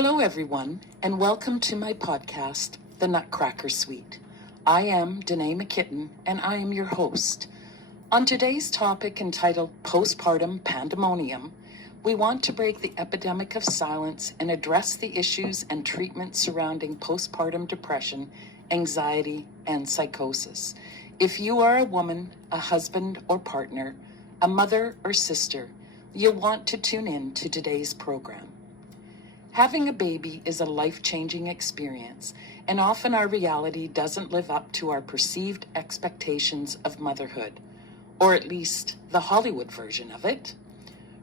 Hello, everyone, and welcome to my podcast, The Nutcracker Suite. I am Danae McKitten, and I am your host. On today's topic entitled Post-partum Pandemonium, we want to break the epidemic of silence and address the issues and treatments surrounding postpartum depression, anxiety, and psychosis. If you are a woman, a husband or partner, a mother or sister, you'll want to tune in to today's program. Having a baby is a life-changing experience, and often our reality doesn't live up to our perceived expectations of motherhood, or at least the Hollywood version of it.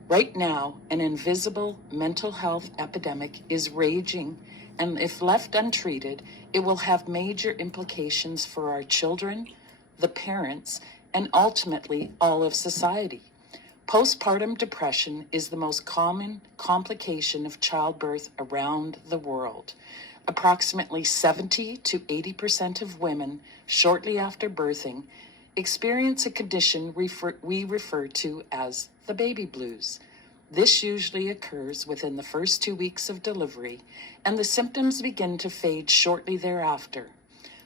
Right now, an invisible mental health epidemic is raging, and if left untreated, it will have major implications for our children, the parents, and ultimately all of society. Postpartum depression is the most common complication of childbirth around the world. Approximately 70 to 80% of women shortly after birthing experience a condition we refer to as the baby blues. This usually occurs within the first 2 weeks of delivery, and the symptoms begin to fade shortly thereafter.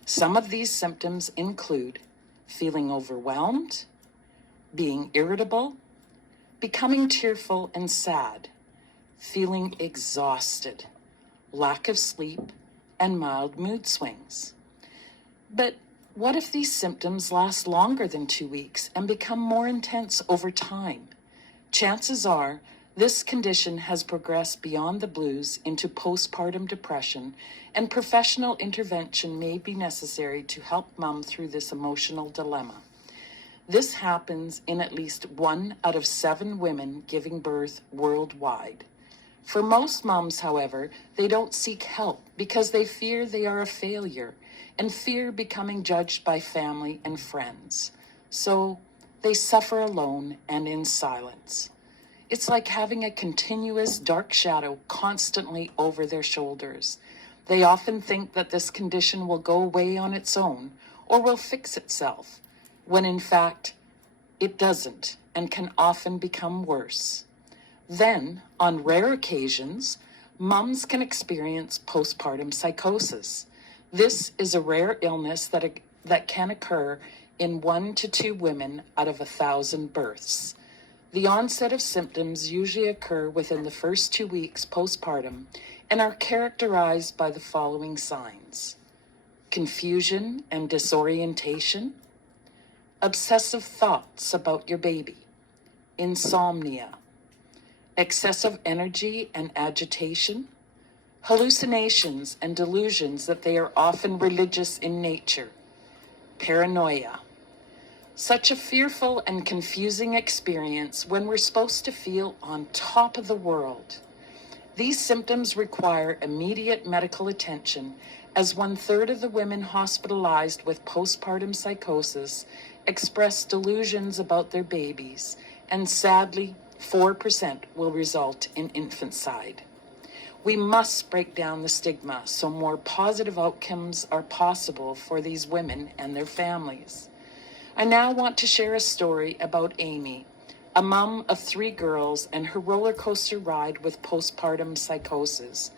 Some of these symptoms include feeling overwhelmed, being irritable, becoming tearful and sad, feeling exhausted, lack of sleep, and mild mood swings. But what if these symptoms last longer than 2 weeks and become more intense over time? Chances are this condition has progressed beyond the blues into postpartum depression, and professional intervention may be necessary to help mom through this emotional dilemma. This happens in at least 1 out of 7 women giving birth worldwide. For most moms, however, they don't seek help because they fear they are a failure and fear becoming judged by family and friends. So they suffer alone and in silence. It's like having a continuous dark shadow constantly over their shoulders. They often think that this condition will go away on its own or will fix itself, when in fact, it doesn't and can often become worse. Then, on rare occasions, moms can experience postpartum psychosis. This is a rare illness that can occur in 1 to 2 women out of 1,000 births. The onset of symptoms usually occur within the first 2 weeks postpartum and are characterized by the following signs: confusion and disorientation, obsessive thoughts about your baby, insomnia, excessive energy and agitation, hallucinations and delusions that they are often religious in nature, paranoia. Such a fearful and confusing experience when we're supposed to feel on top of the world. These symptoms require immediate medical attention, as 1/3 of the women hospitalized with postpartum psychosis express delusions about their babies, and sadly, 4% will result in infanticide. We must break down the stigma so more positive outcomes are possible for these women and their families. I now want to share a story about Amy, a mom of 3 girls and her roller coaster ride with postpartum psychosis.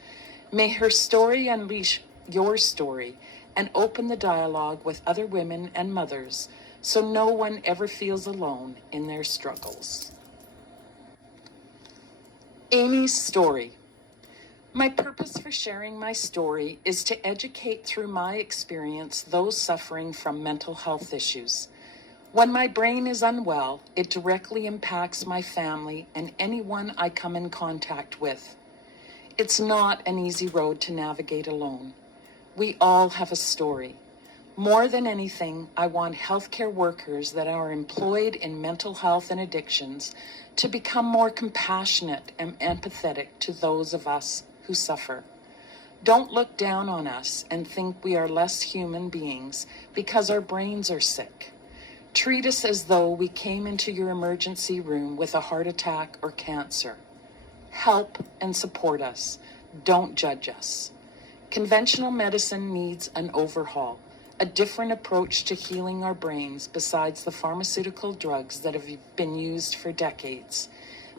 May her story unleash your story and open the dialogue with other women and mothers so no one ever feels alone in their struggles. Amy's story. My purpose for sharing my story is to educate through my experience those suffering from mental health issues. When my brain is unwell, it directly impacts my family and anyone I come in contact with. It's not an easy road to navigate alone. We all have a story. More than anything, I want healthcare workers that are employed in mental health and addictions to become more compassionate and empathetic to those of us who suffer. Don't look down on us and think we are less human beings because our brains are sick. Treat us as though we came into your emergency room with a heart attack or cancer. Help and support us. Don't judge us. Conventional medicine needs an overhaul, a different approach to healing our brains besides the pharmaceutical drugs that have been used for decades.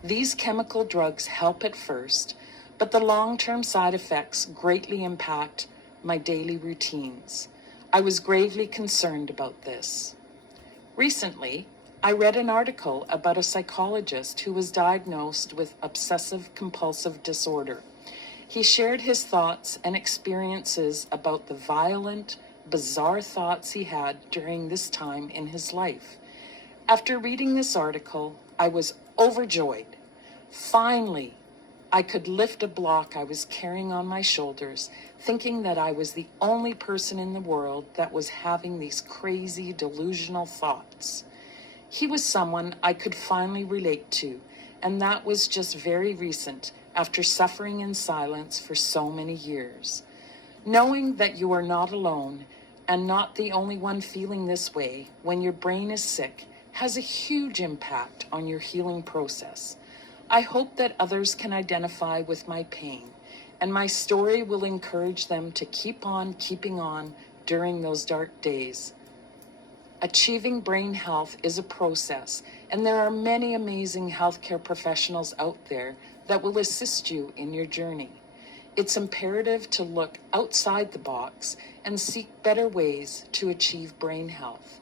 These chemical drugs help at first, but the long-term side effects greatly impact my daily routines. I was gravely concerned about this. Recently, I read an article about a psychologist who was diagnosed with obsessive-compulsive disorder. He shared his thoughts and experiences about the violent, bizarre thoughts he had during this time in his life. After reading this article, I was overjoyed. Finally, I could lift a block I was carrying on my shoulders, thinking that I was the only person in the world that was having these crazy, delusional thoughts. He was someone I could finally relate to, and that was just very recent after suffering in silence for so many years. Knowing that you are not alone and not the only one feeling this way when your brain is sick has a huge impact on your healing process. I hope that others can identify with my pain, and my story will encourage them to keep on keeping on during those dark days. Achieving brain health is a process, and there are many amazing healthcare professionals out there that will assist you in your journey. It's imperative to look outside the box and seek better ways to achieve brain health.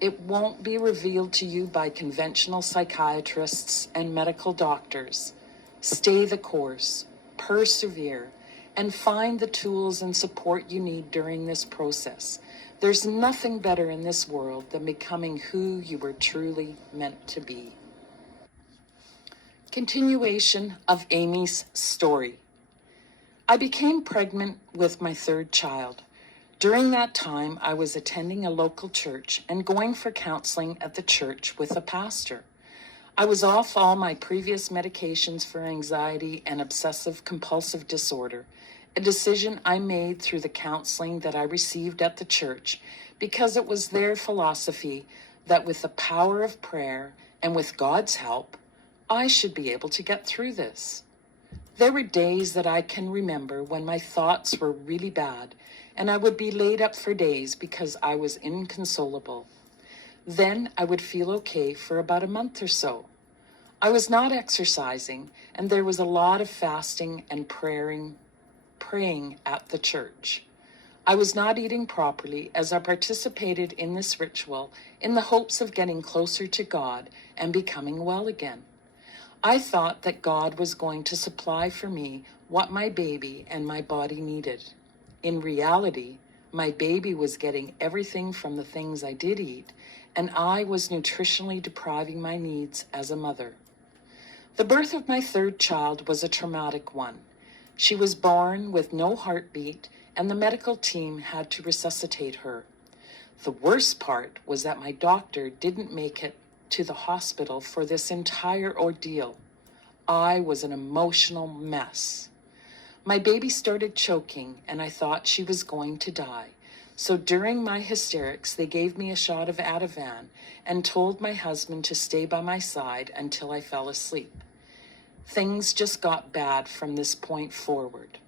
It won't be revealed to you by conventional psychiatrists and medical doctors. Stay the course, persevere, and find the tools and support you need during this process. There's nothing better in this world than becoming who you were truly meant to be. Continuation of Amy's story. I became pregnant with my third child. During that time, I was attending a local church and going for counseling at the church with a pastor. I was off all my previous medications for anxiety and obsessive-compulsive disorder, a decision I made through the counseling that I received at the church because it was their philosophy that with the power of prayer and with God's help, I should be able to get through this. There were days that I can remember when my thoughts were really bad, and I would be laid up for days because I was inconsolable. Then I would feel okay for about a month or so. I was not exercising, and there was a lot of fasting and praying at the church. I was not eating properly as I participated in this ritual in the hopes of getting closer to God and becoming well again. I thought that God was going to supply for me what my baby and my body needed. In reality, my baby was getting everything from the things I did eat, and I was nutritionally depriving my needs as a mother. The birth of my third child was a traumatic one. She was born with no heartbeat, and the medical team had to resuscitate her. The worst part was that my doctor didn't make it to the hospital for this entire ordeal. I was an emotional mess. My baby started choking, and I thought she was going to die. So during my hysterics, they gave me a shot of Ativan and told my husband to stay by my side until I fell asleep. Things just got bad from this point forward.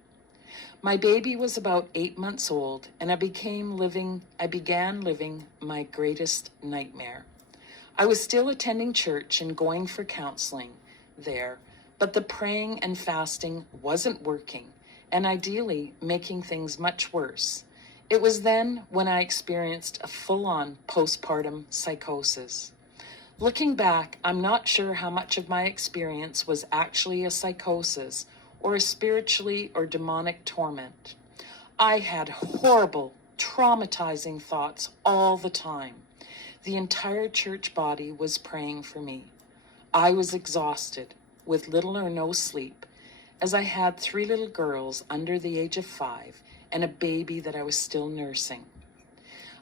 My baby was about 8 months old, and I began living my greatest nightmare. I was still attending church and going for counseling there, but the praying and fasting wasn't working, and ideally making things much worse. It was then when I experienced a full-on postpartum psychosis. Looking back, I'm not sure how much of my experience was actually a psychosis or a spiritually or demonic torment. I had horrible, traumatizing thoughts all the time. The entire church body was praying for me. I was exhausted, with little or no sleep, as I had 3 little girls under the age of 5 and a baby that I was still nursing.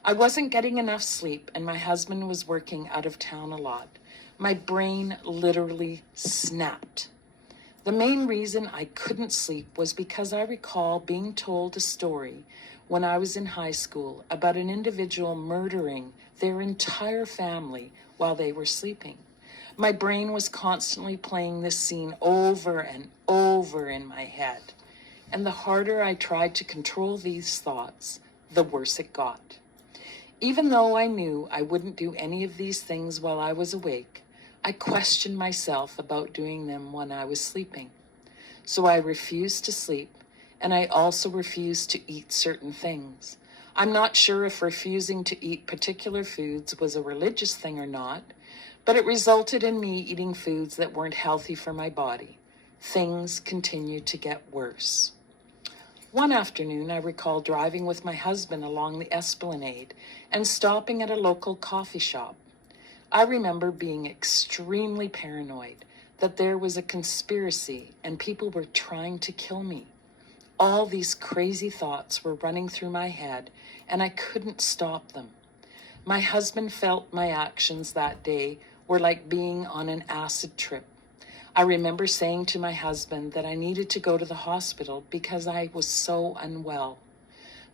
I wasn't getting enough sleep, and my husband was working out of town a lot. My brain literally snapped. The main reason I couldn't sleep was because I recall being told a story when I was in high school about an individual murdering their entire family while they were sleeping. My brain was constantly playing this scene over and over in my head, and the harder I tried to control these thoughts, the worse it got. Even though I knew I wouldn't do any of these things while I was awake, I questioned myself about doing them when I was sleeping. So I refused to sleep, and I also refused to eat certain things. I'm not sure if refusing to eat particular foods was a religious thing or not, but it resulted in me eating foods that weren't healthy for my body. Things continued to get worse. One afternoon, I recall driving with my husband along the Esplanade and stopping at a local coffee shop. I remember being extremely paranoid that there was a conspiracy and people were trying to kill me. All these crazy thoughts were running through my head, and I couldn't stop them. My husband felt my actions that day were like being on an acid trip. I remember saying to my husband that I needed to go to the hospital because I was so unwell.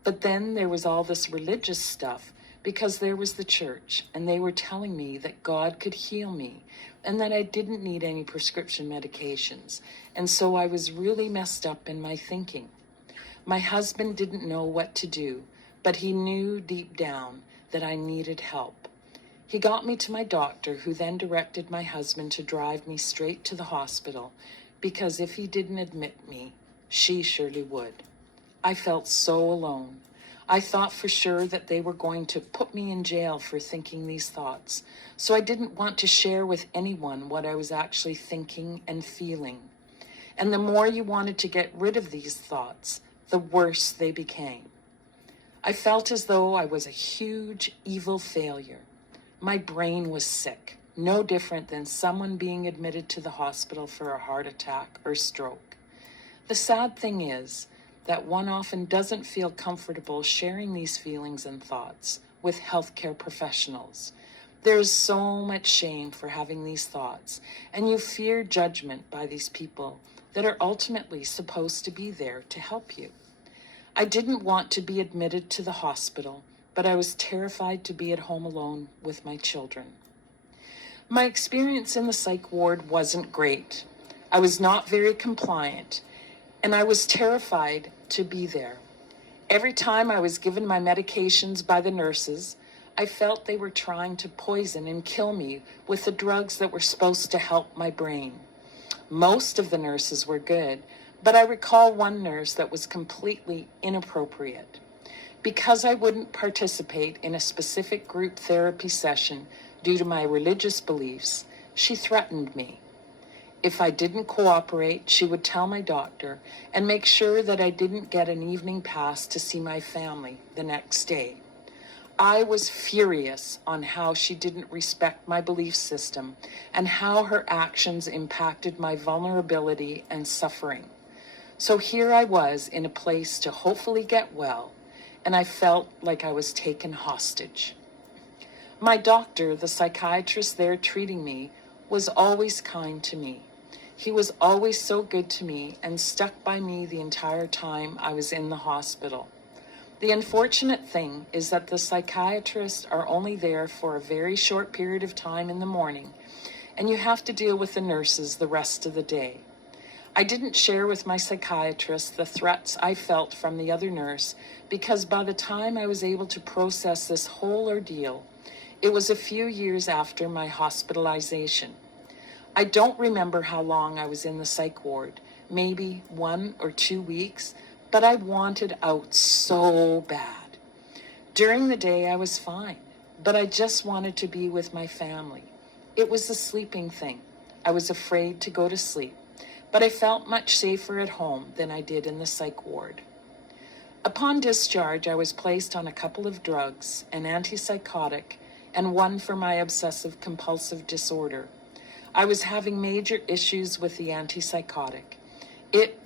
But then there was all this religious stuff because there was the church, and they were telling me that God could heal me and that I didn't need any prescription medications. And so I was really messed up in my thinking. My husband didn't know what to do, but he knew deep down that I needed help. He got me to my doctor, who then directed my husband to drive me straight to the hospital, because if he didn't admit me, she surely would. I felt so alone. I thought for sure that they were going to put me in jail for thinking these thoughts, so I didn't want to share with anyone what I was actually thinking and feeling. And the more you wanted to get rid of these thoughts, the worse they became. I felt as though I was a huge, evil failure. My brain was sick, no different than someone being admitted to the hospital for a heart attack or stroke. The sad thing is that one often doesn't feel comfortable sharing these feelings and thoughts with healthcare professionals. There is so much shame for having these thoughts, and you fear judgment by these people that are ultimately supposed to be there to help you. I didn't want to be admitted to the hospital, but I was terrified to be at home alone with my children. My experience in the psych ward wasn't great. I was not very compliant, and I was terrified to be there. Every time I was given my medications by the nurses, I felt they were trying to poison and kill me with the drugs that were supposed to help my brain. Most of the nurses were good, but I recall one nurse that was completely inappropriate. Because I wouldn't participate in a specific group therapy session due to my religious beliefs, she threatened me. If I didn't cooperate, she would tell my doctor and make sure that I didn't get an evening pass to see my family the next day. I was furious on how she didn't respect my belief system and how her actions impacted my vulnerability and suffering. So here I was in a place to hopefully get well, and I felt like I was taken hostage. My doctor, the psychiatrist there treating me, was always kind to me. He was always so good to me and stuck by me the entire time I was in the hospital. The unfortunate thing is that the psychiatrists are only there for a very short period of time in the morning, and you have to deal with the nurses the rest of the day. I didn't share with my psychiatrist the threats I felt from the other nurse because by the time I was able to process this whole ordeal, it was a few years after my hospitalization. I don't remember how long I was in the psych ward, maybe 1 or 2 weeks, but I wanted out so bad. During the day I was fine, but I just wanted to be with my family. It was the sleeping thing. I was afraid to go to sleep, but I felt much safer at home than I did in the psych ward. Upon discharge, I was placed on a couple of drugs, an antipsychotic and one for my obsessive-compulsive disorder. I was having major issues with the antipsychotic, it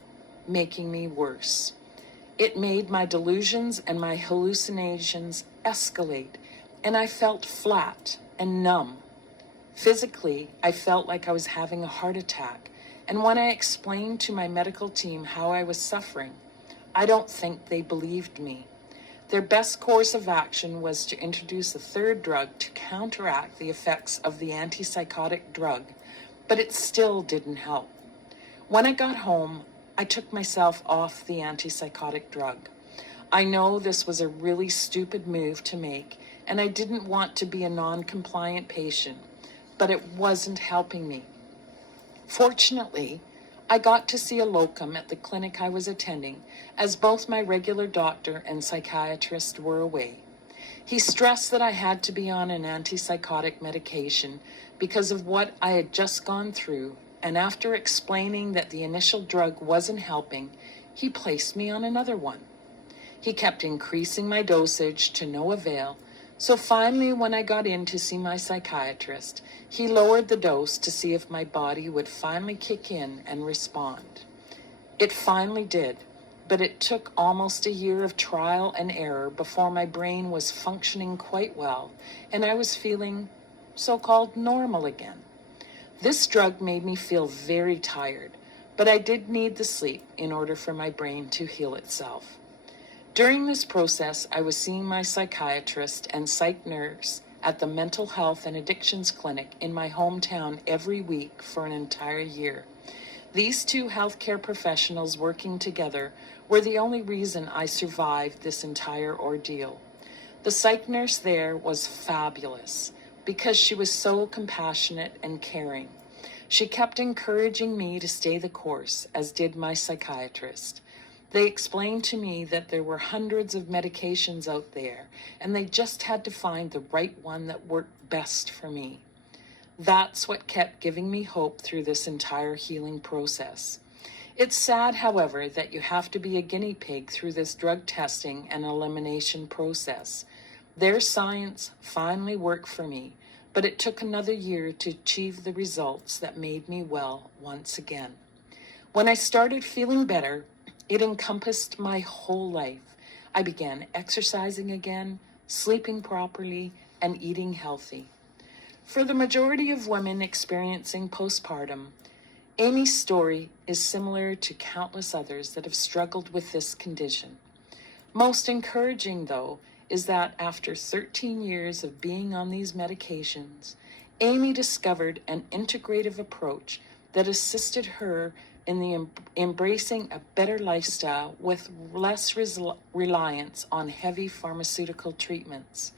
making me worse. It made my delusions and my hallucinations escalate, and I felt flat and numb. Physically, I felt like I was having a heart attack, and when I explained to my medical team how I was suffering, I don't think they believed me. Their best course of action was to introduce a third drug to counteract the effects of the antipsychotic drug, but it still didn't help. When I got home, I took myself off the antipsychotic drug. I know this was a really stupid move to make, and I didn't want to be a non-compliant patient, but it wasn't helping me. Fortunately, I got to see a locum at the clinic I was attending, as both my regular doctor and psychiatrist were away. He stressed that I had to be on an antipsychotic medication because of what I had just gone through, and after explaining that the initial drug wasn't helping, he placed me on another one. He kept increasing my dosage to no avail, so finally when I got in to see my psychiatrist, he lowered the dose to see if my body would finally kick in and respond. It finally did, but it took almost a year of trial and error before my brain was functioning quite well and I was feeling so-called normal again. This drug made me feel very tired, but I did need the sleep in order for my brain to heal itself. During this process, I was seeing my psychiatrist and psych nurse at the mental health and addictions clinic in my hometown every week for an entire year. These two healthcare professionals working together were the only reason I survived this entire ordeal. The psych nurse there was fabulous because she was so compassionate and caring. She kept encouraging me to stay the course, as did my psychiatrist. They explained to me that there were hundreds of medications out there, and they just had to find the right one that worked best for me. That's what kept giving me hope through this entire healing process. It's sad, however, that you have to be a guinea pig through this drug testing and elimination process. Their science finally worked for me, but it took another year to achieve the results that made me well once again. When I started feeling better, it encompassed my whole life. I began exercising again, sleeping properly, and eating healthy. For the majority of women experiencing postpartum, Amy's story is similar to countless others that have struggled with this condition. Most encouraging, though, is that after 13 years of being on these medications, Amy discovered an integrative approach that assisted her in the embracing a better lifestyle with less reliance on heavy pharmaceutical treatments.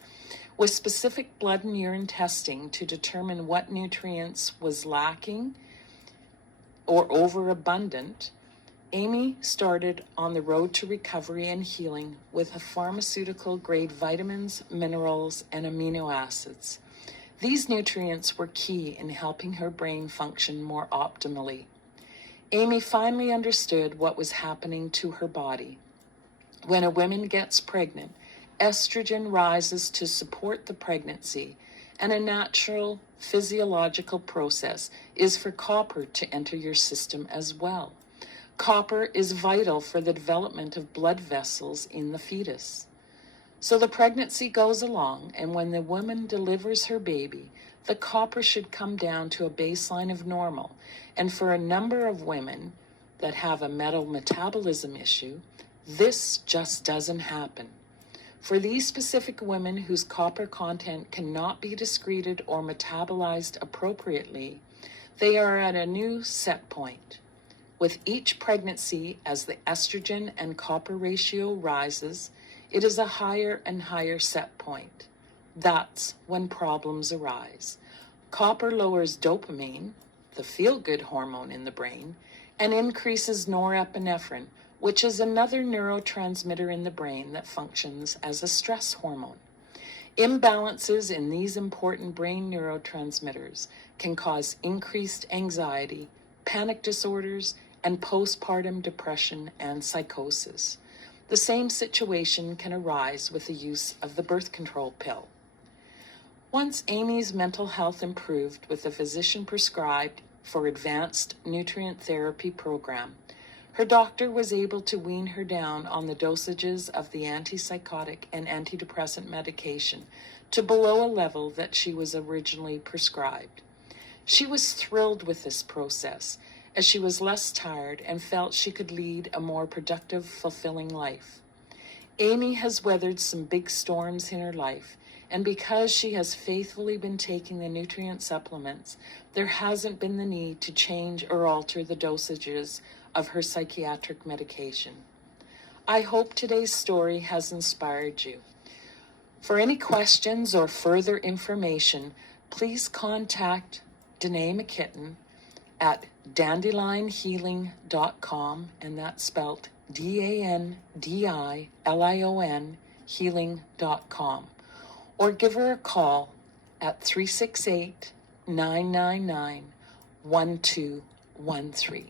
With specific blood and urine testing to determine what nutrients was lacking or overabundant, Amy started on the road to recovery and healing with a pharmaceutical-grade vitamins, minerals, and amino acids. These nutrients were key in helping her brain function more optimally. Amy finally understood what was happening to her body. When a woman gets pregnant, estrogen rises to support the pregnancy, and a natural physiological process is for copper to enter your system as well. Copper is vital for the development of blood vessels in the fetus. So the pregnancy goes along, and when the woman delivers her baby, the copper should come down to a baseline of normal. And for a number of women that have a metal metabolism issue, this just doesn't happen. For these specific women whose copper content cannot be excreted or metabolized appropriately, they are at a new set point. With each pregnancy, as the estrogen and copper ratio rises, it is a higher and higher set point. That's when problems arise. Copper lowers dopamine, the feel-good hormone in the brain, and increases norepinephrine, which is another neurotransmitter in the brain that functions as a stress hormone. Imbalances in these important brain neurotransmitters can cause increased anxiety, panic disorders, and postpartum depression and psychosis. The same situation can arise with the use of the birth control pill. Once Amy's mental health improved with a physician-prescribed for advanced nutrient therapy program, her doctor was able to wean her down on the dosages of the antipsychotic and antidepressant medication to below a level that she was originally prescribed. She was thrilled with this process, as she was less tired and felt she could lead a more productive, fulfilling life. Amy has weathered some big storms in her life, and because she has faithfully been taking the nutrient supplements, there hasn't been the need to change or alter the dosages of her psychiatric medication. I hope today's story has inspired you. For any questions or further information, please contact Danae McKitten at dandilionhealing.com, and that's spelled DANDILION healing.com, or give her a call at 368-999-1213.